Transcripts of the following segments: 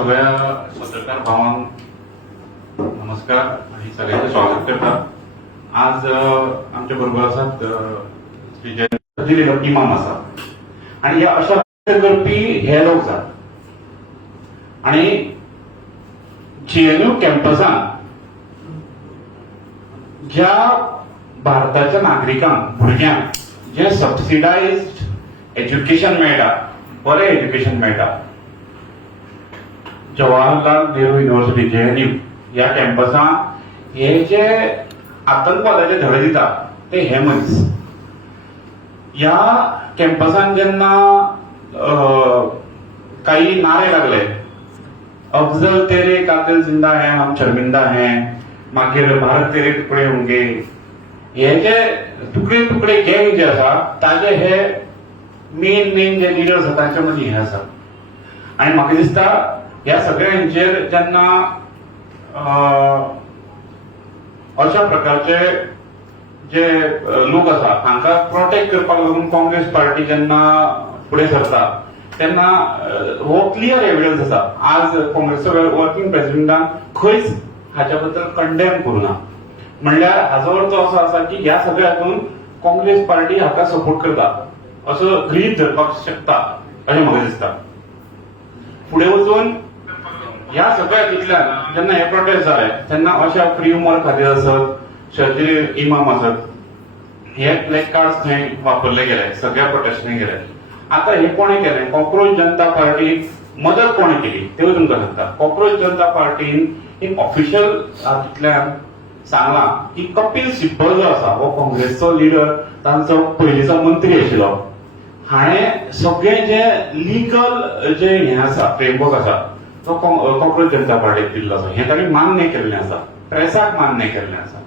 सगळ्या पत्रकार भावांक नमस्कार आणि सगळ्यांचं स्वागत करता। आज आमच्या बरोबर आसात श्री जयंत इमाम आसा आणि ह्या अशा करपी हे लोक जात आणि जेएनयू कॅम्पसान ज्या भारताच्या नागरिकांक भुरग्यांक जे सबसिडायज्ड एज्युकेशन मेळटा, बरें एज्युकेशन मेळटा, जवाहरलाल नेहरू युनिव्हर्सिटी जेएनयू या कॅम्पसान हे जे आतंकवादाचे धडे दिता ते हे मनीस या कॅम्पसान जेन्ना काही नारे लागले, अफजल तेरे कातिल जिंदा है हम शर्मिंदा हैं, मागीर भारत तेरे टुकड़े होंगे, हे जे तुकडे तुकडे गँग जे आसा ताजे हे मेन जे लिडर्स आसा तांच्या मदीं हे आसा। आणि म्हाका दिसता ह्या सगळ्यांचेर जेन्ना अशा प्रकारचे जे लोक आसा हांका प्रोटेक्ट करपाक लागून काँग्रेस पार्टी जेन्ना फुडें सरता तेन्ना हो क्लियर एविडन्स आसा। आज काँग्रेसचो वर्किंग प्रेसिडेंटान खंयच हाच्या बद्दल कंडेम करूना, म्हणल्यार हाचो अर्थ असो आसा की ह्या सगळ्यातून काँग्रेस पार्टी हाका सपोर्ट करता असो गृहीत धरपाक शकता अशें म्हाका दिसता। फुडें वचून ह्या सगळ्यातूंतल्यान जेन्ना हे प्रोटेस्ट जाले तेन्ना अशा फ्री उमर खातीर आसत, शर्जील इमाम आसत, हे ब्लॅक कार्ड्स थंय वापरले गेले, सगळ्या प्रोटेस्टांनी गेले। आता हे कोणे केलें? कॉक्रोच जनता पार्टी मदत कोणे केली तेवूय तुमकां सांगता। कॉक्रोच जनता पार्टीन एक ऑफिशियल हातूंतल्यान सांगला की कपिल सिब्बल जो आसा हो काँग्रेसचो लिडर, तांचो पयलींचो मंत्री आशिल्लो, हाणें सगळे जे लिगल जे हे आसा फ्रेमवर्क आसा तो कॉक्रोच जनता पार्टीक दिल्लो आसा, हे तांणी मान्य केल्लें आसा, प्रेसाक मान्य केल्लें आसा।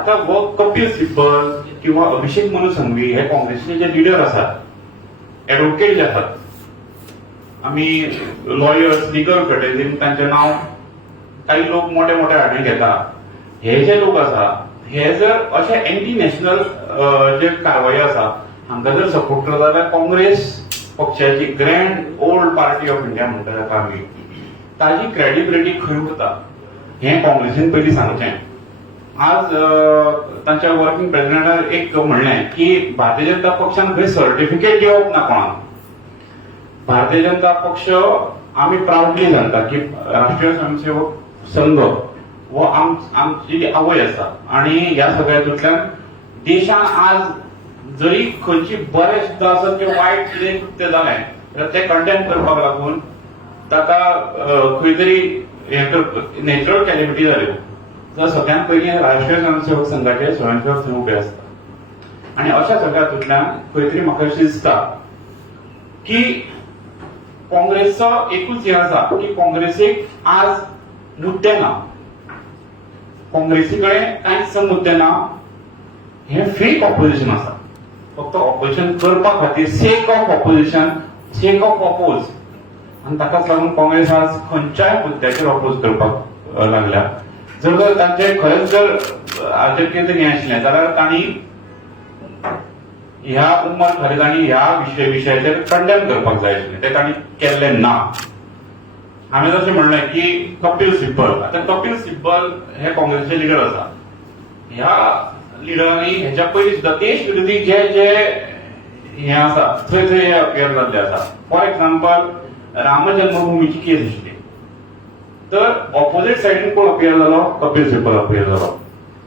आता हो कपिल सिब्बल किंवा अभिषेक मनु संघवी हे काँग्रेसचे जे लिडर आसात, एडवोकेट जे आसात, आमी लॉयर्स लिगल फ्रॅटर्निटीन तांचें नांव काही लोक मोठे मोठे हाडून घेता, हे जे लोक आसा हे जर अशे एंटी नॅशनल जे कारवाई आसा हांकां जर सपोर्ट करता जाल्यार काँग्रेस पक्षाची grand old party of India म्हणटा ताका आमी, ताजी क्रेडिबिलिटी खंय उरता हे काँग्रेसीन पयलीं सांगचें। आज तांच्या वर्किंग प्रेसिडेंटान एक म्हणलें की भारतीय जनता पक्षान खंय सर्टिफिकेट दिवप ना कोणाक। भारतीय जनता पक्ष आमी प्राउडली सांगता की राष्ट्रीय स्वयंसेवक संघ हो आमची आवय आसा आणि ह्या सगळ्यातूंतल्यान देशान आज जरी खंयची बरें सुद्दां आसत किंवा वायट कितें कृत्य जालें तर तें कंडेम करपाक लागून ताका खंय तरी नॅचरल कॅलिमिटी जाल्यो तर सगळ्यांत पयलीं राष्ट्रीय स्वयंसेवक संघाचे स्वयंसेवक थंय उबे आसता। आणि अशा सगळ्यातूंतल्यान खंय तरी म्हाका अशें दिसता की काँग्रेसचो एकूच हे आसा की काँग्रेसीक आज मुद्दे ना, काँग्रेसी कडेन कांयच मुद्दे ना, हे फेक ऑपोजिशन आसा, फक्त ऑपोजिशन करपा खातीर sake of opposition, sake of oppose, आणि ताकाच लागून काँग्रेस आज खंयच्याय मुद्द्याचेर ऑपोज करपाक लागल्या। जर तांचे खरेंच जर हाचेर कितें तरी हें आशिल्लें जाल्यार तांणी ह्या उमर खातीर तांणी ह्या विशयाचेर कंडेम करपाक जाय आशिल्लें, तें तांणी केल्लें ना। हांवें जशें म्हणलें की कपिल सिब्बल, आतां कपिल सिब्बल हे काँग्रेसचे लिडर आसा, ह्या लिडरांनी हेच्या पयलीं सुद्दां देश विरोधी जे जे हे आसा थंय थंय अपियर जाल्ले आसा। फॉर एक्झाम्पल राम जन्मभूमीची केस आशिल्ली तर ऑपोजीट सायडीन कोण अपियर जालो? कपिल सिब्बल अपियर जालो।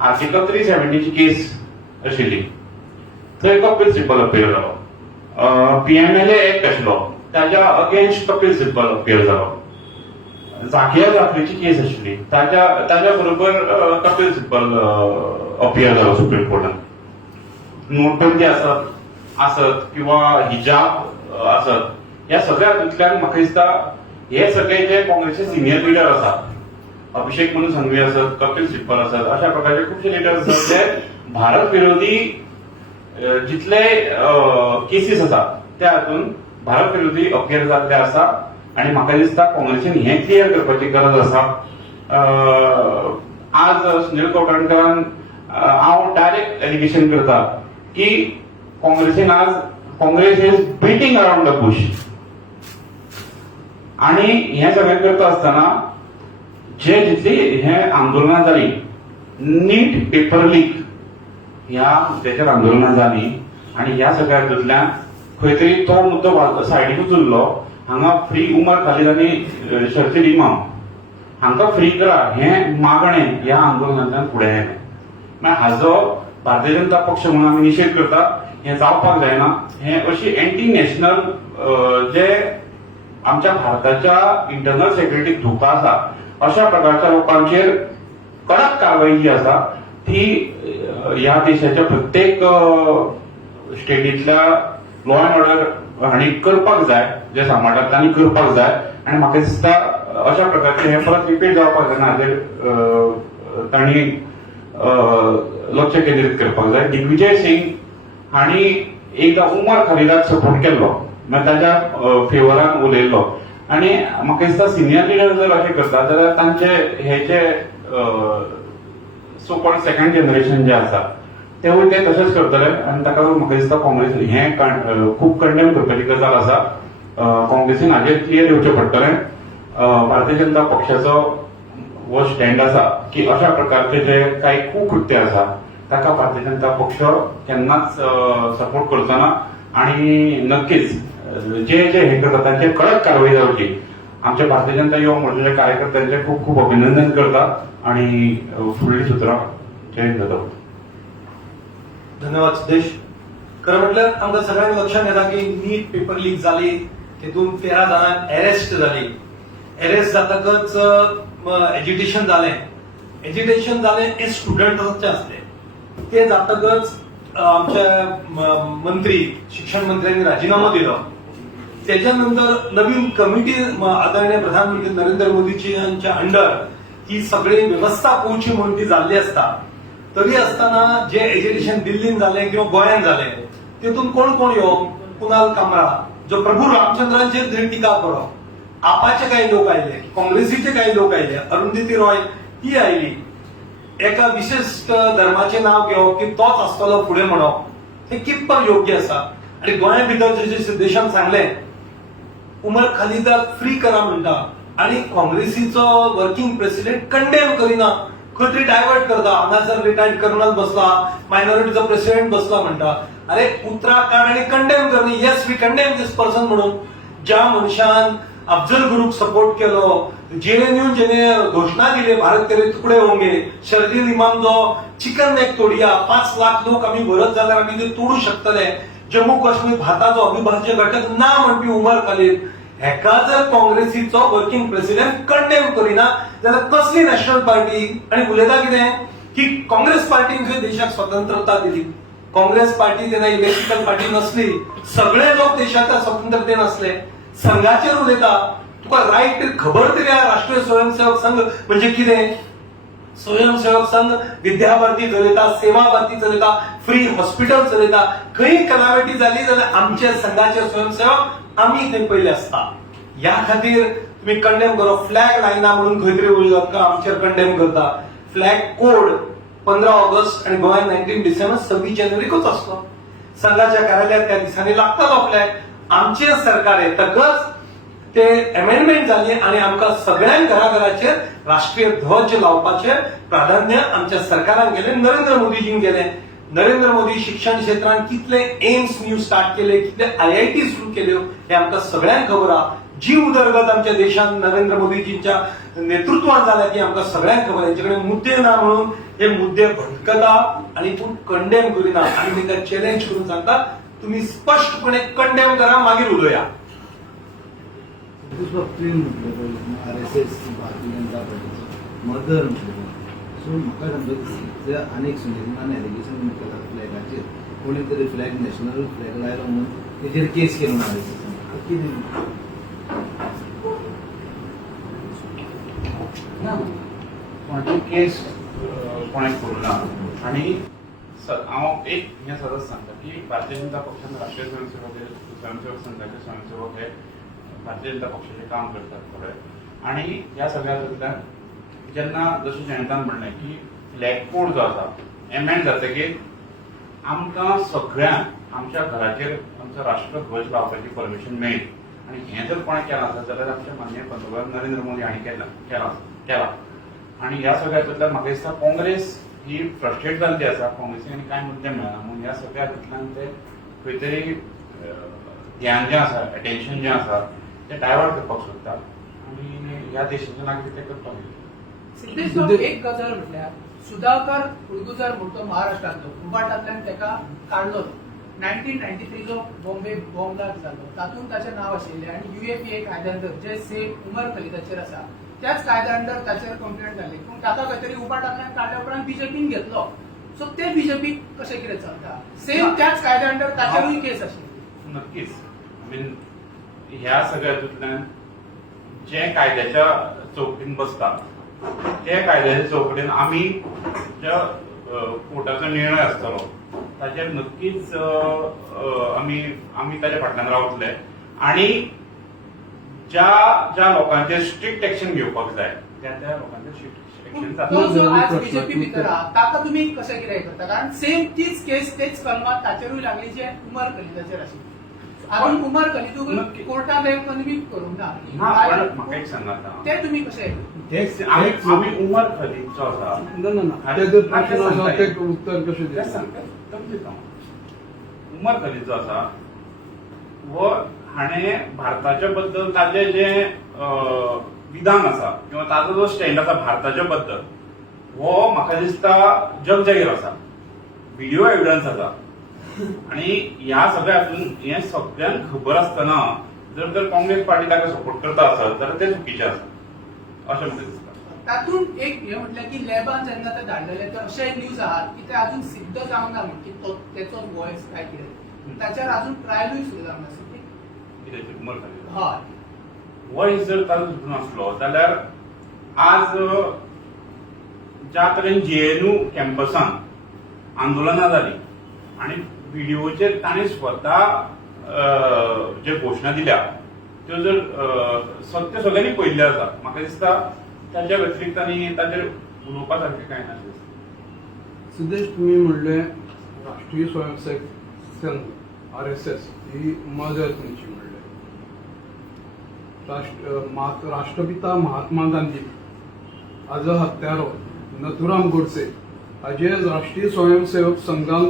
आर्टिकल 370 ची केस आशिल्ली थंय कपिल सिब्बल अपियर जालो। पीएमएलए एक्ट आशिल्लो ताच्या अगेन्स्ट कपिल सिब्बल अपियर जालो। जाकिया जाफरीची केस आशिल्ली ताच्या बरोबर कपिल सिब्बल अपियर जालो सुप्रीम कोर्टान। नोटबंदी आसत किंवा हिजाब आसत, ह्या सगळ्यातूंतल्यान म्हाका दिसता हे सगळे जे काँग्रेसचे सिनियर लिडर आसात, अभिषेक मनु संघवी आसत, कपिल सिब्बल आसत, अशा प्रकारचे खुबशे लिडर आसात जे भारत विरोधी जितले केसीस आसात त्या हातून भारत विरोधी अपियर जाल्ले आसा। आणि म्हाका दिसता काँग्रेसीन हें क्लियर करपाची गरज आसा। आज सुनील कोटणकरान हांव डायरेक्ट एलिगेशन करता की काँग्रेसीन आज Congress is beating around the Bush. आणि हे सगळें करता आसतना जे जितली हे आंदोलनां जाली, नीट पेपर लीक ह्या मुद्द्याचेर आंदोलनां जाली आणि ह्या सगळ्या हातूंतल्यान खंय तरी तो मुद्दो सायडीकूच उरलो. हांगा फ्री उमर खालीद आनी शर्जील इमाम हांकां फ्री करा हे मागणें ह्या आंदोलनांतल्यान फुडें आयलें. मागीर हाजो भारतीय जनता पक्ष म्हणून आमी निशेध करता. हे जावपाक जायना. हे अशी एंटी नॅशनल जे आमच्या भारताच्या इंटरनल सेक्युरिटीक धोका आसा अशा प्रकारच्या लोकांचेर कडक कारवाई जी आसा ती ह्या देशाच्या प्रत्येक स्टेटीतल्या लॉ अँड ऑर्डर हांणी करपाक जाय, जे सांबाळटात करपाक जाय. आणि म्हाका दिसता अशा प्रकारचे हे परत रिपीट जावपाक जायना हाचेर तांणी लक्ष केंद्रीत करपाक जाय. दिग्विजय सिंग हांणी एकदा उमर खालिदाक सपोर्ट केल्लो, मागीर ताच्या फेवरान उलयल्लो आणि म्हाका दिसता सिनियर लिडर जर अशें करता जाल्यार तांचे हे जे सो कॉल्ड सेकंड जनरेशन जे आसा तेवूय ते तशेंच करतले आनी ताका लागून म्हाका दिसता काँग्रेस हे खूब कंडेम करपाची गजाल आसा. काँग्रेसीन हाजेर क्लियर येवचें पडटलें. भारतीय जनता पक्षाचो हो स्टँड आसा की अशा प्रकारचे जे काही कुकृत्य आसा ताका भारतीय जनता पक्ष केन्नाच सपोर्ट करचो ना आणि नक्कीच जे जे हे करता तांचे कडक कारवाई जावची. आमच्या भारतीय जनता युवा मोर्चाच्या कार्यकर्त्यांचे खूप खूप अभिनंदन करता आणि फुडली सुत्रां चेंज जाता. धन्यवाद सिद्धेश. खरं म्हटल्यार आमकां सगळ्यांक लक्षात येता की नीट पेपर लीक जाली, तेतून 13 जाणांक अरेस्ट जाली. अरेस्ट जातकच एज्युटेशन जालें. एज्युटेशन जालें हे स्टुडंटांचे आसले. ते जातकच आमचे मंत्री शिक्षण मंत्र्यांनी राजीनामा दिलो. त्याच्यानंतर नवीन कमिटी आदरणीय प्रधानमंत्री नरेंद्र मोदीची यांच्या अंडर ही सगळी व्यवस्था पोवची म्हणून ती जाल्ली आसता. तरी असताना जे एज्युकेशन दिल्लीन जालें किंवा गोंयान जालें तेतून कोण कोण येवप, कुणाल कामरा जो प्रभू रामचंद्रांचेर टिका करप, आपाचे काही लोक आयले, काँग्रेसीचे काही लोक आयले, अरुंधती रॉय ही आयली. एका विशिष्ट धर्माचे नाव घेवप की तोच आसतलो फुडें म्हणप हे कितपत योग्य आसा. आणि गोंया भितर जशें सिद्धेशान सांगलें उमर खालिदाक फ्री करा म्हणटा आणि काँग्रेसीचो वर्किंग प्रेसिडेंट कंडेम करिना, खंय तरी डायवर्ट करता. हांगासर रिटायर्ड कर्नल बसला, मायनॉरिटीचो प्रेसिडेंट बसला म्हणटा. अरे उतरां काड आनी कंडेम करनी. Yes we condemn this person म्हणून. ज्या मनशान अफजल गुरूक सपोर्ट केलो, जेएनयू जेणे घोषणा दिली भारत तेरे तुकडे होंगे, शर्जील इमाम जो चिकन नेक तोडया, 5 लाख लोक आम्ही भरत जाल्यार आम्ही ते तोडू शकतले. जम्मू काश्मीर भारताचो अविभाज्य घटक ना म्हणपी उमर खालीद हेका जर काँग्रेसीचो वर्किंग प्रेसिडेंट कंडेम करिना जाल्यार कसली नॅशनल पार्टी. आणि उलयता कितें की काँग्रेस पार्टीन खंय देशाक स्वतंत्रता दिली. काँग्रेस पार्टी तेन्ना इलेक्ट्रिकल पार्टी नसली. सगळे लोक देशाच्या स्वतंत्रतेन असले. संघाचेर उलयता. तुका रायट खबर तरी राष्ट्रीय स्वयंसेवक संघ म्हणजे कितें. स्वयंसेवक संघ विद्या भारती चलयता, सेवा भारती चलयता, फ्री हॉस्पिटल चलयता. खंय कलावटी जाली जाल्यार आमचे संघाचे स्वयंसेवक आम्ही ते पहिले असता. या खातीर तुम्ही कंडेम करो. फ्लॅग लायना म्हणून खंय तरी उलयता आमचेर कंडेम करता. फ्लॅग कोड 15 ऑगस्ट आणि गोंयांत 19 डिसेंबर 26 जानेवारीकूच असतो. संघाच्या कार्यालयात त्या दिसांनी लागतालो फ्लॅग. आमचे सरकार येतकच ते अमेंडमेंट जाली आणि आमकां सगळ्यांक घराघराचेर राष्ट्रीय ध्वज लावपाचे प्राधान्य आमच्या सरकारान केले, नरेंद्र मोदीजीन केले. नरेंद्र मोदी शिक्षण क्षेत्रात कितले एम्स न्यू स्टार्ट केले, कितले IIT सुरू केल्यो हे आमकां सगळ्यांक खबर आहा. जी उदरगत आमच्या देशात नरेंद्र मोदीजींच्या नेतृत्वात जाल्या ती आमकां सगळ्यांक खबर. यांच्याकडे मुद्दे ना म्हणून हे मुद्दे भटकता आणि पूण कंडेम करिना. आणि मी ताका चॅलेंज करून सांगता तुम्ही स्पष्टपणे कंडेम करा, मागीर उलोवया. RSS Bharatiya Janata पार्टीचो mother so म्हाका सांगता अनेक सुनील एलिगेशन केला फ्लॅगाचेर कोणी तरी फ्लॅग नॅशनल फ्लॅग लायलो म्हणून तेजेर केस केलो ना कितें कोणाची केस कोणें करूं ना. आणि हांव एक हें सदांच सांगता की भारतीय जनता पक्षान राष्ट्रीय स्वयंसेवक संघाचे स्वयंसेवक हे भारतीय जनता पक्षाचे काम करतात थोडे. आणि ह्या सगळ्या हातूंतल्यान जेन्ना जशें जयंतान म्हणलें की फ्लॅग कोड जो आसा एमेंड जातकीर आमकां सगळ्यांक आमच्या घराचेर आमचो राष्ट्रध्वज लावपाची परमिशन मेळ्ळी. आणि हे जर कोणें केलां आसत जाल्यार आमचे माननीय पंतप्रधान नरेंद्र मोदी हांणी केला आणि ह्या सगळ्या हातूंतल्यान म्हाका दिसता काँग्रेस ही फ्रस्ट्रेट जाल्ली आसा. काँग्रेसीन कांय मुद्दे मेळना म्हणून ह्या सगळ्या हातूंतल्यान ते खंय तरी ध्यान जें आसा, अटेन्शन जें आसा तें डायवर्ट करपाक सोदतात आनी ह्या देशाच्या नागरीक ते करपाक येता. सिद्धेश एक गजाल म्हटल्यार सुधाकर कुळगुजार म्हणतो महाराष्ट्रांतलो उबाटांतल्यान ताका काडलो 1993 जो बॉम्बे बॉम्ब ब्लास्ट जालो तातूंत ताचें नांव आशिल्लें आनी UAPA कायद्या अंडर जे सेम उमर खलिदाचेर आसा त्याच कायद्या अंडर ताचेर कंप्लेंट जाली पूण ताका खंय तरी उबाटांतल्यान काडल्या उपरांत बीजेपीन घेतलो. सो ते बीजेपीक कशें कितें चलता? सेम त्याच कायद्या अंडर ताचेरूय केस आशिल्ली. नक्कीच आय मीन ह्या सगळ्या हातूंतल्यान जे कायद्याच्या चौकटीन बसता ते कायद्याच्या चौकटीन आमी ज्या कोर्टाचो निर्णय आसतलो ताचेर नक्कीच आमी ताच्या फाटल्यान रावतले आनी ज्या लोकांचेर स्ट्रिक्ट एक्शन घेवपाक जाय त्या लोकांचेर स्ट्रिक्ट एक्शन तो जो जाता. आज बीजेपी भितर आहा ताका तुमी कशें कितें करता? कारण सेम तीच केस तेच कलमां ताचेरूय लागली जे उमर खलिदाचेर आशिल्ली. अजून उमर खलिदूक नक्की. कोर्टान कन्वीक करूंक ना. म्हाका एक सांगात ते तुमी कशें आमी उमर खलीदचो आसा तेजो प्रश्न आसा ते उत्तर कशें तें दिता? सांगता. उमर खलीदचो आसा वो हाणें भारताच्या बद्दल ताजें जें विधान आसा किंवा ताजो जो स्टँड आसा भारताच्या बद्दल हो म्हाका दिसता जगजाहीर आसा. व्हिडिओ एविडन्स आसा आणि ह्या सगळ्या हातून हें सगळ्यांक खबर आसतना जर काँग्रेस पार्टी ताका सपोर्ट करता आसत जाल्यार तें चुकीचें आसा अशें म्हाका दिसता. तातूंत एक हे म्हटल्यार की लॅबान जेन्ना ते धाडलेले ते अशे न्यूज आहात की ते अजून सिद्ध जावंक ना म्हण की तेचो वॉयस काय कितें ताचेर अजून ट्रायलूय सुरू जावंक ना. कितें उमर खलीद हय वॉयस जर ताजो सुटून आसलो जाल्यार आज ज्या तरेन JNU कॅम्पसान आंदोलनां जाली आनी व्हिडिओचेर ताणें स्वता जे घोशणा दिल्या त्यो जर सत्य सगळ्यांनी पळयल्ल्यो आसा म्हाका दिसता ताच्या व्यतिरिक्त आनी ताचेर उलोवपा सारकें कांय ना. सिद्धेश तुम्ही म्हणले राष्ट्रीय स्वयंसेवक संघ RSS ही मदर तुमची म्हणले राष्ट्रपिता महात्मा गांधी हाजो हत्यारो नथुराम गोडसे हाजे राष्ट्रीय स्वयंसेवक संघान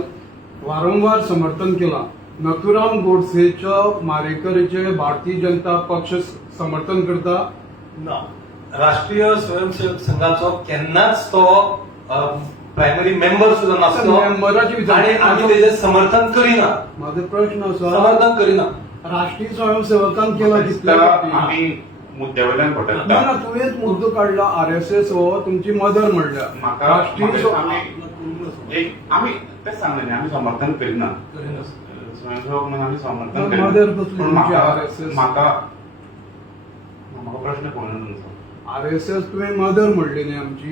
वारंवार समर्थन केला. नथुराम गोडसेच्या मारेकरीचे भारतीय जनता पक्ष समर्थन करता ना. राष्ट्रीय स्वयंसेवक संघाचो केन्नाच तो प्रायमरी मेंबर सुद्धा नासलो मेंबराची विचार आणि आम्ही तेजे समर्थन करिना. माझो प्रश्न आसा समर्थन करिना. राष्ट्रीय स्वयंसेवकान केला दिसता आमी मुद्द्यावयल्यान ना भटकता. तुवेंच मुद्दो काडला RSS हो तुमची मदर म्हणल्या म्हाका राष्ट्रीय आमी तेच सांगलें न्ही आमी समर्थन करिना. स्वयंसेवक म्हणून आमी समर्थन करिना. मदर कसली पूण तुमची म्हाका RSS? म्हाका प्रश्न कळना तुमचो. RSS तुवें मदर म्हणली न्ही आमची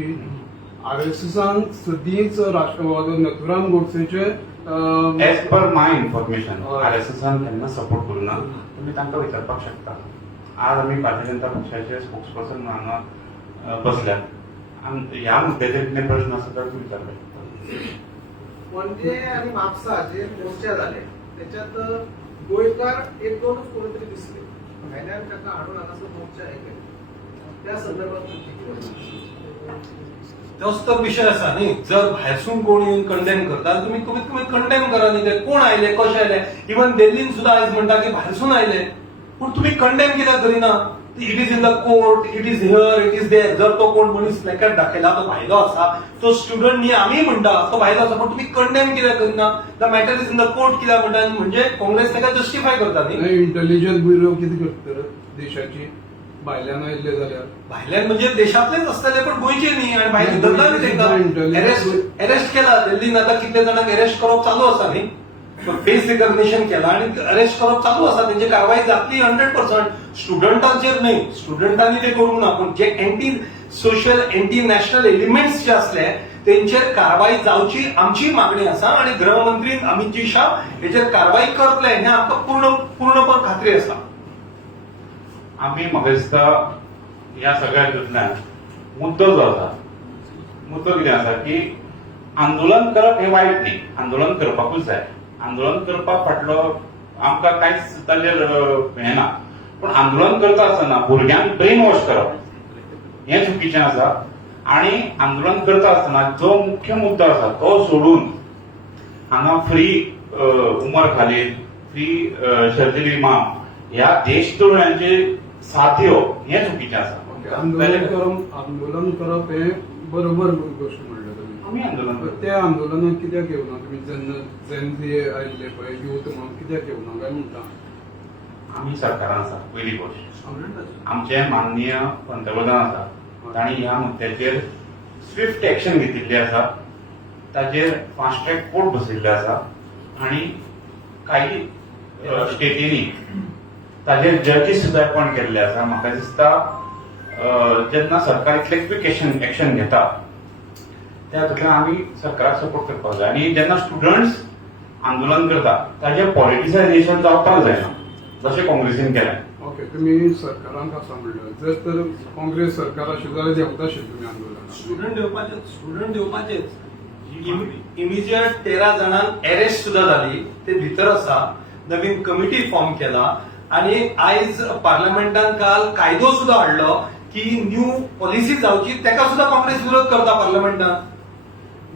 RSSान सदींच राष्ट्रवादी नथुराम गोडसेचे एज पर माय इन्फॉर्मेशन हय. RSSान केन्ना सपोर्ट करूना. तुमी तांकां विचारपाक शकता. आज आमी भारतीय जनता पक्षाचे स्पोक्सपर्सन हांगा बसल्यात आनी ह्या मुद्द्याचेर कितें प्रश्न आसा जाल्यार तुमी विचारपाक शकता. म्हणजे आणि म्हापसा जे मोर्चा झाले त्याच्यात गोयकार एक दोनच कोणीतरी दिसले भायल्यान ताका हाडून हांगासर मोर्चा हे केले त्या संदर्भात तुमची कितें म्हणणं? तोच तर विषय असा न्ही. जर भायरसून कोण येऊन कंडेम करता तुम्ही कमीत कमी कंडेम करा न्ही. ते कोण आयले कशे आयले. इवन दिल्लीन सुद्धा आयज म्हणटा की भायरसून आयले पूण तुम्ही कंडेम कित्याक करिना. It is in the court, it is here, it is there. जर तो कोण मनीस प्लॅकार्ड दाखयला तो भायलो आसा तो स्टुडंट न्ही आमी म्हणटा तो भायलो आसा पण तुम्ही कंडेम कित्याक करिना. The matter is in the court कित्याक म्हणटा म्हणजे काँग्रेस ताका जस्टिफाय करता न्ही. इंटेलिजन्स ब्युरो कितें करता देशाची भायल्यान आयिल्ले जाल्यार भायल्यान म्हणजे देशातलेच असतले पण गोंयचे न्ही आणि भायर धरला न्ही तांकां. अरेस्ट केला दिल्लीन आता कितले जाणांक अरेस्ट करप चालू आसा न्ही. फेस रिकग्निशन केला आणि अरेस्ट करप चालू आसा. त्यांची कारवाई जातली 100%. स्टुडंटांचेर न्ही. स्टुडंटांनी ते करूंक ना पण जे anti social anti national elements जे असले त्यांचेर कारवाई जावची आमची मागणी आसा आणि गृहमंत्री अमित जी शाह हेचेर कारवाई करतले हे आमकां पूर्णपण खात्री आसा. आमी म्हाका दिसता ह्या सगळ्या हातूंतल्यान मुद्दो जो आसा मुद्दो कितें आसा की आंदोलन करप हें वायट न्ही. आंदोलन करपाकूच जाय. आंदोलन करपा फाटलो आमकां कांयच ताचेर हें ना. पण आंदोलन करता आसतना भुरग्यांक ब्रेन वॉश करप हें चुकीचें आसा आणि आंदोलन करता आसतना जो मुख्य मुद्दो आसा तो सोडून हांगा फ्री उमर खालीद फ्री शर्जिल इमाम ह्या देशद्रोह्यांचे साथ येवप हें चुकीचें आसा आंदोलन करप हे बरोबर गोष्ट म्हणलं तुम्ही. आमी आंदोलन करता. त्या आंदोलनात कित्याक येवना तुम्ही जेन्ना आयिल्ले पळय युथ म्हणून कित्याक येवना काय म्हणटा आमी सरकारान आसा पयली गोष्ट आमचे माननीय पंतप्रधान आसा तांणी ह्या मुद्द्याचेर स्विफ्ट एक्शन घेतिल्ली आसा ताचेर फास्ट ट्रॅक कोर्ट बसयल्ले आसा आणि काही स्टेटींनी ताचेर जजीस सुद्धा अपॉइंट केल्ले आसा. म्हाका दिसता जेन्ना सरकार इतले क्विक एक्शन घेता त्या खातीर आमी सरकाराक सपोर्ट करपाक जाय आणि जेन्ना स्टुडंट्स आंदोलन करता ताचें पॉलिटिसायझेशन जावपाक जायना जशें काँग्रेसीन केलें. ओके तुम्ही सरकारांक आसा म्हणलं जर तर काँग्रेस सरकार आशिल्लें जाल्यार देंवता आशिल्लें तुमी आंदोलनाक. स्टुडंट येवपाचेच इमिजिएट 13 जाणांक अरेस्ट सुद्धा झाली ते भितर आसा. नवीन कमिटी फॉर्म केला आणि आयज पार्लमेंटान काल कायदो सुद्धा हाडलो की न्यू पॉलिसी जावची तेका सुद्धा काँग्रेस विरोध करता पार्लमेंटान.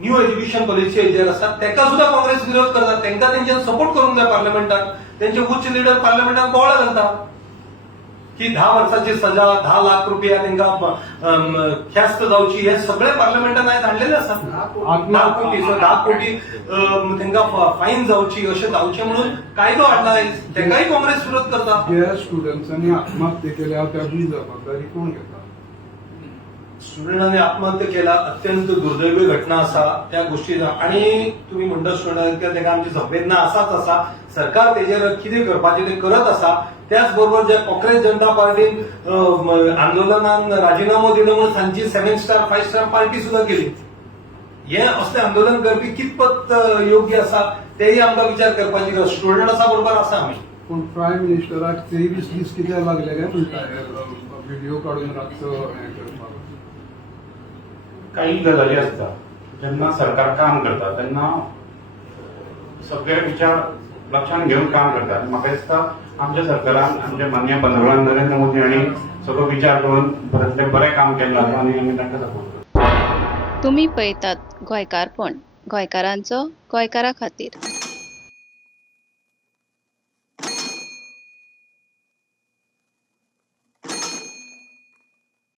न्यू एज्युकेशन पॉलिसी हेजेर आसा तेका सुद्धा काँग्रेस विरोध करता. तेंका तेंच्यान सपोर्ट करूंक जाय पार्लमेंटान. तेंचे उच्च लिडर पार्लमेंटान बोवाळ घालता की 10 वर्षाची सजा 10 लाख रुपया तेंका ख्यास्त जावची हे सगळे पार्लमेंटान आयज हाडलेले आसा. 10 कोटी तेंका फाईन जावची अशें जावचें म्हणून कायदो हाडला आयज तेकाय काँग्रेस विरोध करता. ज्या स्टुडंट्सांनी आत्महत्या केल्या त्याची जबाबदारी कोण घेता. स्टुडंटांनी आत्महत्या केला अत्यंत दुर्दैवी घटना असा त्या गोष्टी आणि तुम्ही म्हणटा स्टुडंट तेका आमची संवेदना आसाच आसा. सरकार तेजेर कितें करपाचें तें करत आसा. त्याच बरोबर जे काँग्रेस जनता पार्टीन आंदोलनान राजीनामो दिलो म्हणून सांची 7 स्टार 5 स्टार पार्टी सुद्धा केली. हे असले आंदोलन करपी कितपत योग्य आसा तेही आमकां विचार करपाची गरज. स्टुडंट आसा बरोबर आसा आमी. पण प्रायम मिनिस्टराक 23 दीस कित्याक लागले काय म्हणटा व्हिडिओ काढून रातचो हें करपाक. काही गजाली असतात जेन्ना सरकार काम करता तेन्ना सगळे विचार लक्षात घेऊन काम करता. म्हाका दिसता आमच्या सरकारान आमचे माननीय पंतप्रधान नरेंद्र मोदी हांणी सगळो विचार करून बरेंतलें बरें काम केल्लें आसा आनी आमी तांकां सपोर्ट करता. तुम्ही पळयतात गोंयकारपण गोंयकारांचो गोंयकारा खातीर.